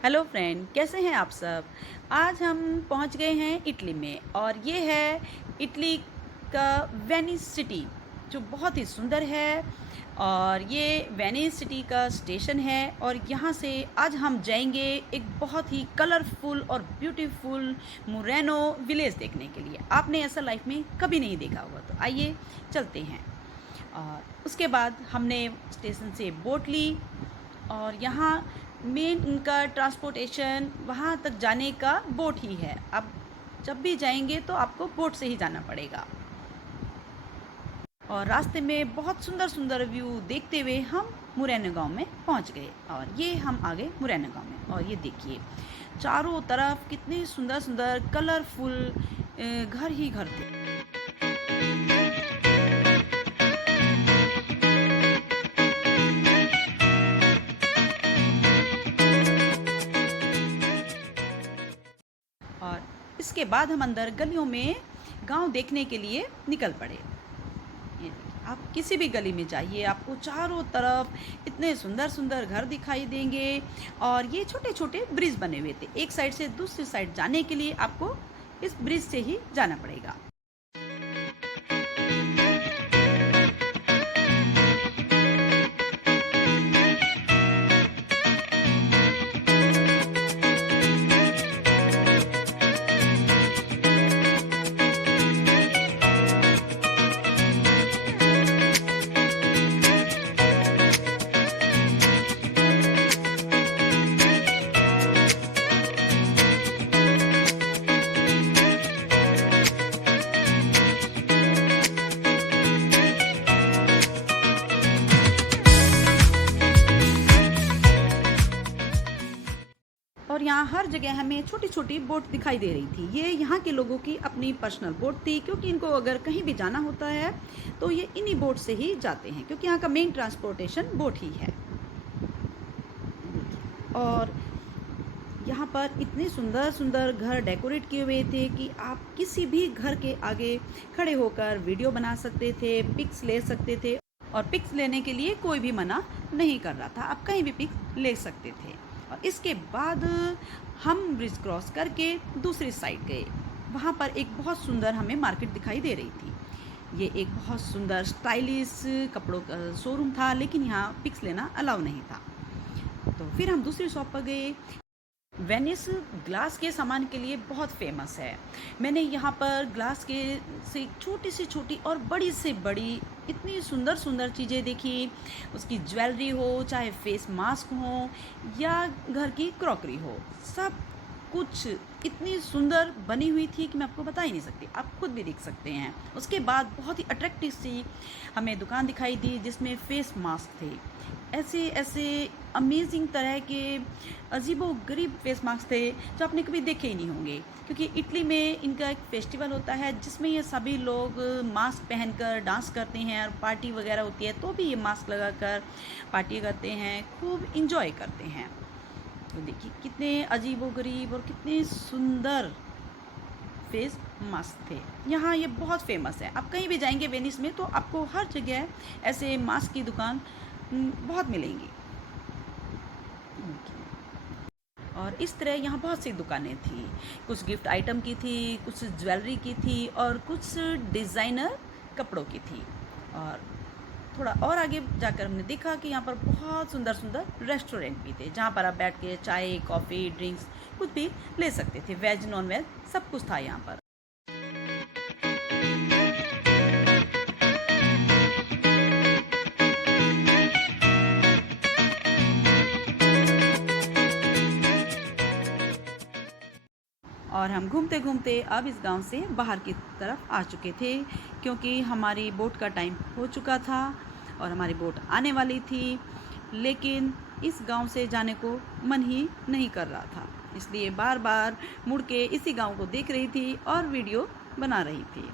Hello friend, कैसे हैं आप सब। आज हम पहुंच गए हैं इटली में और ये है इटली का वेनिस सिटी जो बहुत ही सुंदर है। और ये वेनिस सिटी का स्टेशन है और यहाँ से आज हम जाएंगे एक बहुत ही कलरफुल और ब्यूटीफुल मुरेनो विलेज देखने के लिए। आपने ऐसा लाइफ में कभी नहीं देखा होगा, तो आइए चलते हैं। और उसके बाद हमने स्टेशन से बोट ली और यहाँ मेन इनका ट्रांसपोर्टेशन वहाँ तक जाने का बोट ही है। अब जब भी जाएंगे तो आपको बोट से ही जाना पड़ेगा। और रास्ते में बहुत सुंदर सुंदर व्यू देखते हुए हम मुरैना गांव में पहुंच गए और ये हम आ गए मुरैना गांव में। और ये देखिए चारों तरफ कितने सुंदर सुंदर कलरफुल घर ही घर थे। और इसके बाद हम अंदर गलियों में गांव देखने के लिए निकल पड़े। ये देखिए, आप किसी भी गली में जाइए आपको चारों तरफ इतने सुंदर सुंदर घर दिखाई देंगे। और ये छोटे छोटे ब्रिज बने हुए थे, एक साइड से दूसरी साइड जाने के लिए आपको इस ब्रिज से ही जाना पड़ेगा। और यहाँ हर जगह हमें छोटी छोटी बोट दिखाई दे रही थी। ये यहाँ के लोगों की अपनी पर्सनल बोट थी, क्योंकि इनको अगर कहीं भी जाना होता है तो ये इन्हीं बोट से ही जाते हैं, क्योंकि यहाँ का मेन ट्रांसपोर्टेशन बोट ही है। और यहाँ पर इतने सुंदर सुंदर घर डेकोरेट किए हुए थे कि आप किसी भी घर के आगे खड़े होकर वीडियो बना सकते थे, पिक्स ले सकते थे। और पिक्स लेने के लिए कोई भी मना नहीं कर रहा था, आप कहीं भी पिक्स ले सकते थे। और इसके बाद हम ब्रिज क्रॉस करके दूसरी साइड गए। वहाँ पर एक बहुत सुंदर हमें मार्केट दिखाई दे रही थी। ये एक बहुत सुंदर स्टाइलिश कपड़ों का शोरूम था, लेकिन यहाँ पिक्स लेना अलाउ नहीं था। तो फिर हम दूसरी शॉप पर गए। वेनिस ग्लास के सामान के लिए बहुत फेमस है। मैंने यहाँ पर ग्लास के से छोटी से छोटी और बड़ी से बड़ी इतनी सुंदर सुंदर चीज़ें देखी। उसकी ज्वेलरी हो, चाहे फेस मास्क हो या घर की क्रॉकरी हो, सब कुछ इतनी सुंदर बनी हुई थी कि मैं आपको बता ही नहीं सकती, आप खुद भी देख सकते हैं। उसके बाद बहुत ही अट्रैक्टिव सी हमें दुकान दिखाई दी जिसमें फेस मास्क थे। ऐसे ऐसे अमेजिंग तरह के अजीबो गरीब फेस मास्क थे जो आपने कभी देखे ही नहीं होंगे, क्योंकि इटली में इनका एक फेस्टिवल होता है जिसमें ये सभी लोग मास्क पहनकर डांस करते हैं और पार्टी वगैरह होती है तो भी ये मास्क लगाकर पार्टी करते हैं, खूब इंजॉय करते हैं। तो देखिए कितने अजीबोगरीब और कितने सुंदर फेस मास्क थे। यहाँ ये बहुत फेमस है। आप कहीं भी जाएंगे वेनिस में तो आपको हर जगह ऐसे मास्क की दुकान बहुत मिलेंगी। और इस तरह यहाँ बहुत सी दुकानें थी, कुछ गिफ्ट आइटम की थी, कुछ ज्वेलरी की थी और कुछ डिज़ाइनर कपड़ों की थी। और थोड़ा और आगे जाकर हमने देखा कि यहाँ पर बहुत सुंदर सुंदर रेस्टोरेंट भी थे जहाँ पर आप बैठ के चाय, कॉफ़ी, ड्रिंक्स कुछ भी ले सकते थे। वेज, नॉन वेज सब कुछ था यहाँ पर। और हम घूमते घूमते अब इस गांव से बाहर की तरफ आ चुके थे, क्योंकि हमारी बोट का टाइम हो चुका था और हमारी बोट आने वाली थी। लेकिन इस गांव से जाने को मन ही नहीं कर रहा था, इसलिए बार बार मुड़ के इसी गांव को देख रही थी और वीडियो बना रही थी।